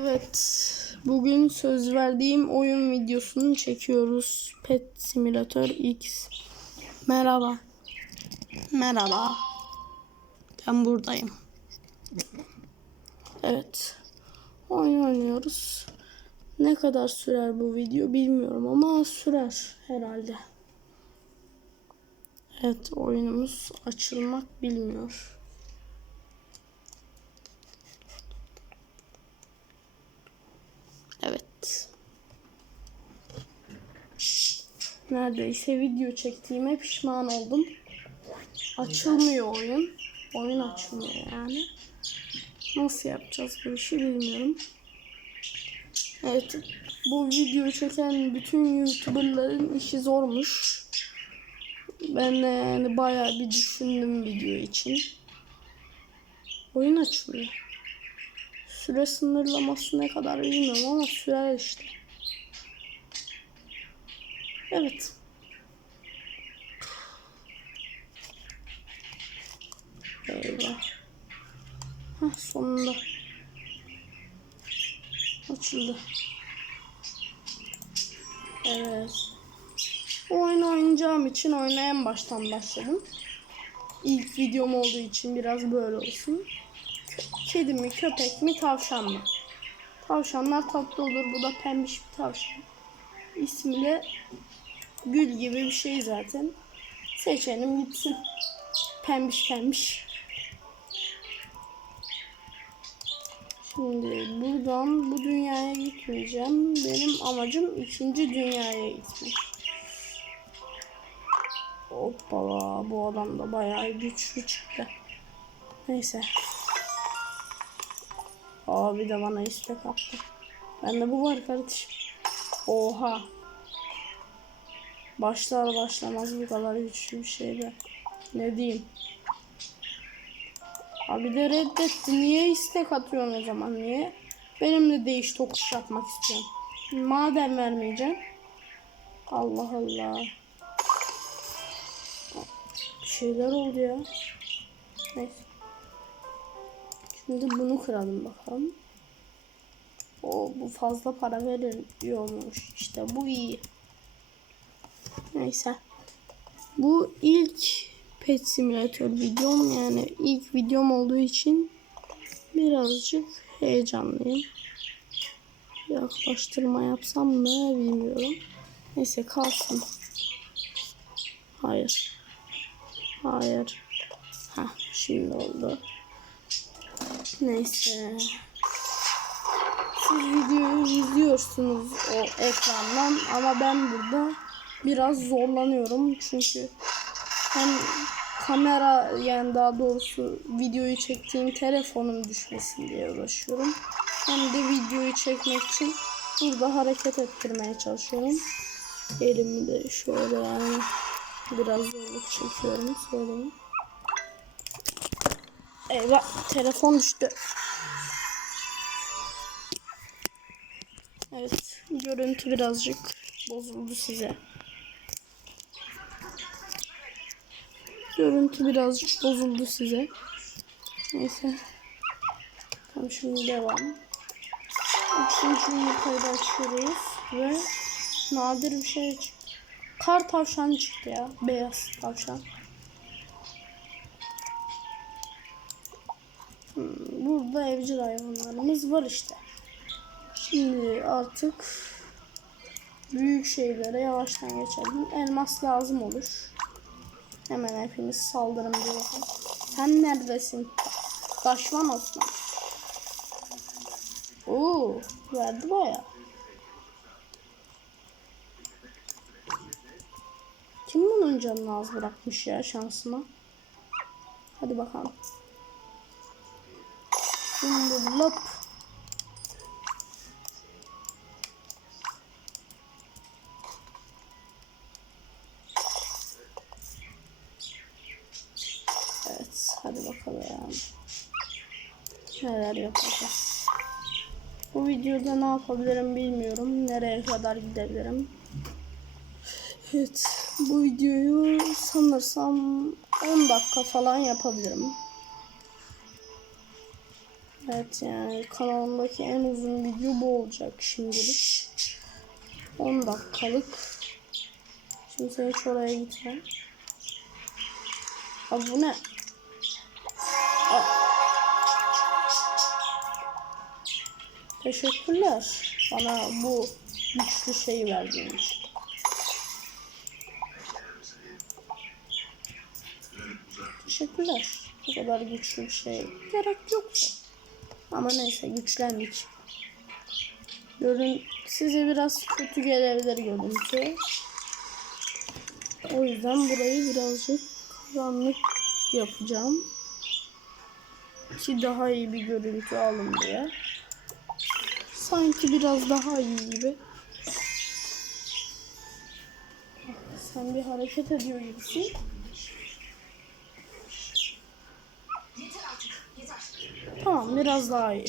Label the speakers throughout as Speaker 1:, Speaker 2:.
Speaker 1: Evet, bugün söz verdiğim oyun videosunu çekiyoruz. Pet Simulator X. Merhaba. Merhaba. Ben buradayım. Evet. Oyun oynuyoruz. Ne kadar sürer bu video bilmiyorum ama sürer herhalde. Evet, oyunumuz açılmak bilmiyor. Evet. Neredeyse video çektiğime pişman oldum. Açılmıyor oyun. Oyun açılmıyor yani. Nasıl yapacağız bu işi bilmiyorum. Evet. Bu videoyu çeken bütün YouTuber'ların işi zormuş. Ben de yani bayağı bir düşündüm video için. Oyun açılıyor. Süre sınırlaması ne kadar bilmiyorum ama sürer işte. Evet. Eyvah. Hah sonunda. Açıldı. Evet. Bu oyunu oynayacağım için oyuna en baştan başladım. İlk videom olduğu için biraz böyle olsun. Kedi mi, köpek mi, tavşan mı? Tavşanlar tatlı olur. Bu da pembiş bir tavşan. İsmi de gül gibi bir şey zaten. Seçelim gitsin. Pembiş pembiş. Şimdi buradan bu dünyaya gitmeyeceğim. Benim amacım ikinci dünyaya gitmek. Hoppala bu adam da bayağı güçlü çıktı. Neyse. Abi de bana istek attı. Bende bu var kardeşim. Oha. Başlar başlamaz bu kadar güçlü bir şeyde. Ne diyeyim. Abi de reddetti. Niye istek atıyorsun o zaman? Niye? Benimle değiş tokuş yapmak istiyorum. Madem vermeyeceğim. Allah Allah. Bir şeyler oldu ya. Neyse. Şimdi bunu kıralım bakalım. O bu fazla para veriyormuş. İşte bu iyi. Neyse. Bu ilk Pet Simulator videom yani ilk videom olduğu için birazcık heyecanlıyım. Yaklaştırma yapsam mı bilmiyorum. Neyse kalsın. Hayır. Hayır. Ha şimdi oldu. Neyse. Siz videoyu izliyorsunuz o ekrandan ama ben burada biraz zorlanıyorum çünkü hem kamera yani daha doğrusu videoyu çektiğim telefonum düşmesin diye uğraşıyorum. Hem de videoyu çekmek için burada hareket ettirmeye çalışıyorum. Elimi de şöyle yani biraz zorluk çekiyorum söyleyeyim. Eyvah telefon düştü. Evet görüntü birazcık bozuldu size. Görüntü birazcık bozuldu size. Neyse. Tamam şimdi devam. Üçüncü yumurtayı açıyoruz ve nadir bir şey çıktı. Kar tavşan çıktı ya. Beyaz tavşan. Burada evcil hayvanlarımız var işte. Şimdi artık büyük şeylere yavaştan geçelim. Elmas lazım olur. Hemen hepimiz bir bakalım. Sen neredesin? Başvan Osman. Oo, verdi baya. Kim bunun canını az bırakmış ya şansıma? Hadi bakalım. Şimdi lop. Evet hadi bakalım. Neler yapacağız. Bu videoda ne yapabilirim bilmiyorum. Nereye kadar gidebilirim. Evet bu videoyu sanırsam 10 dakika falan yapabilirim. Evet yani kanalımdaki en uzun video bu olacak şimdilik. 10 dakikalık. Şimdi sen hiç oraya gitme. Abi bu ne? Teşekkürler. Bana bu güçlü şeyi verdiğin. Teşekkürler. Bu kadar güçlü bir şey gerek yoktu. Ama neyse güçlendik. Görün size biraz kötü gelebilir görüntü. O yüzden burayı birazcık karanlık yapacağım. Ki daha iyi bir görüntü alın diye. Sanki biraz daha iyi gibi. Sen bir hareket ediyor gibisin. Tamam biraz daha iyi.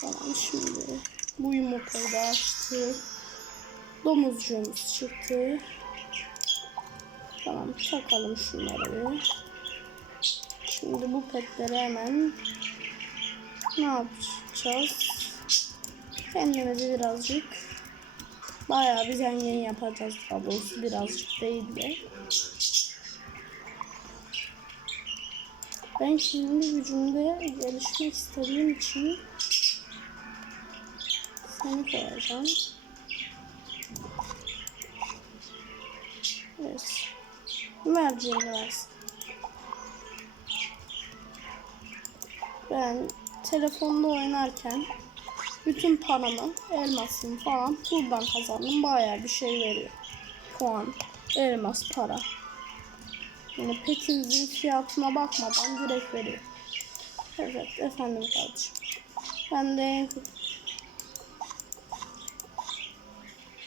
Speaker 1: Tamam şimdi bu yumurtayı da açtık. Domuzcuğumuz çıktı. Tamam takalım şunları. Şimdi bu petleri hemen ne yapacağız? Kendimizi birazcık bayağı bir zengin yapacağız daha birazcık değil de. Ben kendi gücümde gelişmek istediğim için seni koyacağım. Evet. Merceğini versin. Ben telefonda oynarken bütün paramı, elmasımı falan buradan kazandım. Bayağı bir şey veriyor. Puan, elmas, para. Yani petinizin fiyatına bakmadan direkt veriyor. Evet efendim kardeşim. Ben de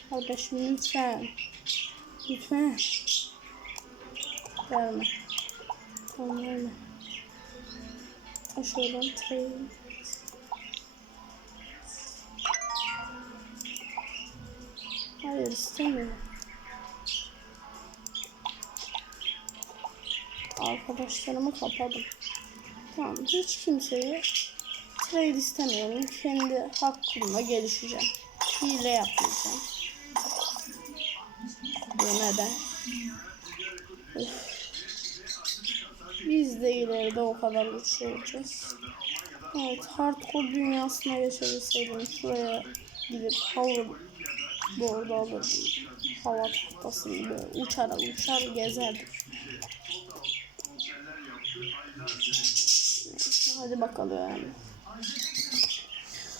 Speaker 1: Kardeşim lütfen. Lütfen. Verme. Tamam verme. Aşağıdan trade. Hayır istemiyorum. Arkadaşlarımı kapadım. Tamam hiç kimseye trade istemiyorum. Kendi hakkımla gelişeceğim. Hile yapmayacağım. Neden? Üf. Biz de ileride o kadar güçlü olacağız. Evet, hardcore dünyasına geçebilseydim şuraya gidip hoverboard alırdım. Hava tahtasını böyle uçar uçar gezerdim. Hadi bakalım.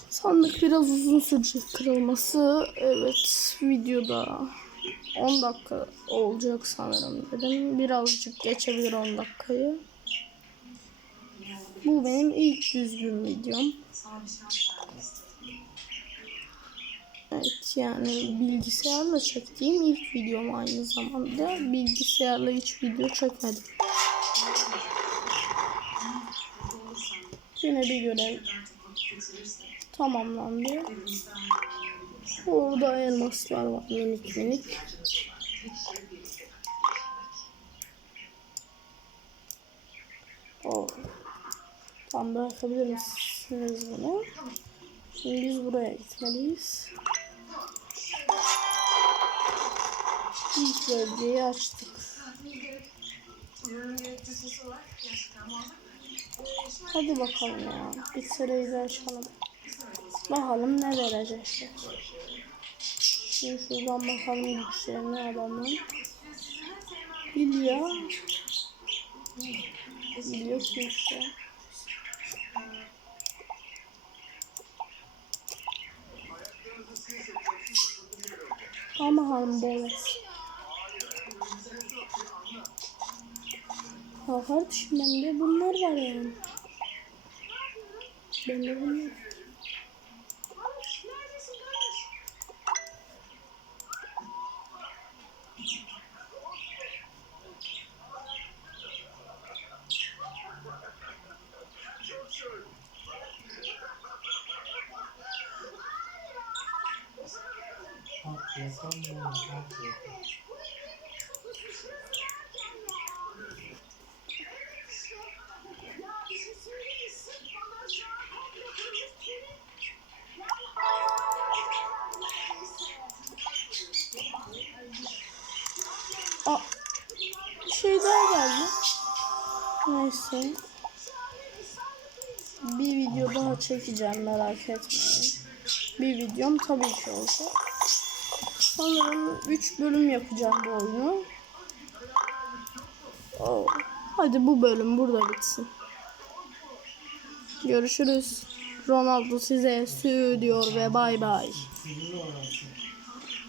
Speaker 1: Sandık biraz uzun sürecek kırılması. Evet videoda 10 dakika olacak sanırım dedim. Birazcık geçebilir 10 dakikayı. Bu benim ilk düzgün videom. Evet yani bilgisayarla çektiğim ilk videom aynı zamanda. Bilgisayarla hiç video çekmedim. Yine bir görev tamamlandı. Orada elmaslar var minik minik. O. Tam bırakabilir misiniz bunu? Şimdi biz buraya gitmeliyiz. İlk bölgeyi açtık. Hadi bakalım ya. Bir da açalım. Bakalım ne verecekler. Şimdi şuradan bakalım güçlerine adamın. İlya. İlya kimse. Ama hanım Boles. Ha kardeşim bende bunlar var yani. Bende bunlar. Yapamıyorum. Çekeceğim merak etmeyin. Bir videom tabii ki olacak. Sanırım 3 bölüm yapacağım bu oyunu. Oo. Hadi bu bölüm burada bitsin. Görüşürüz. Ronaldo size sü diyor ve bay bay.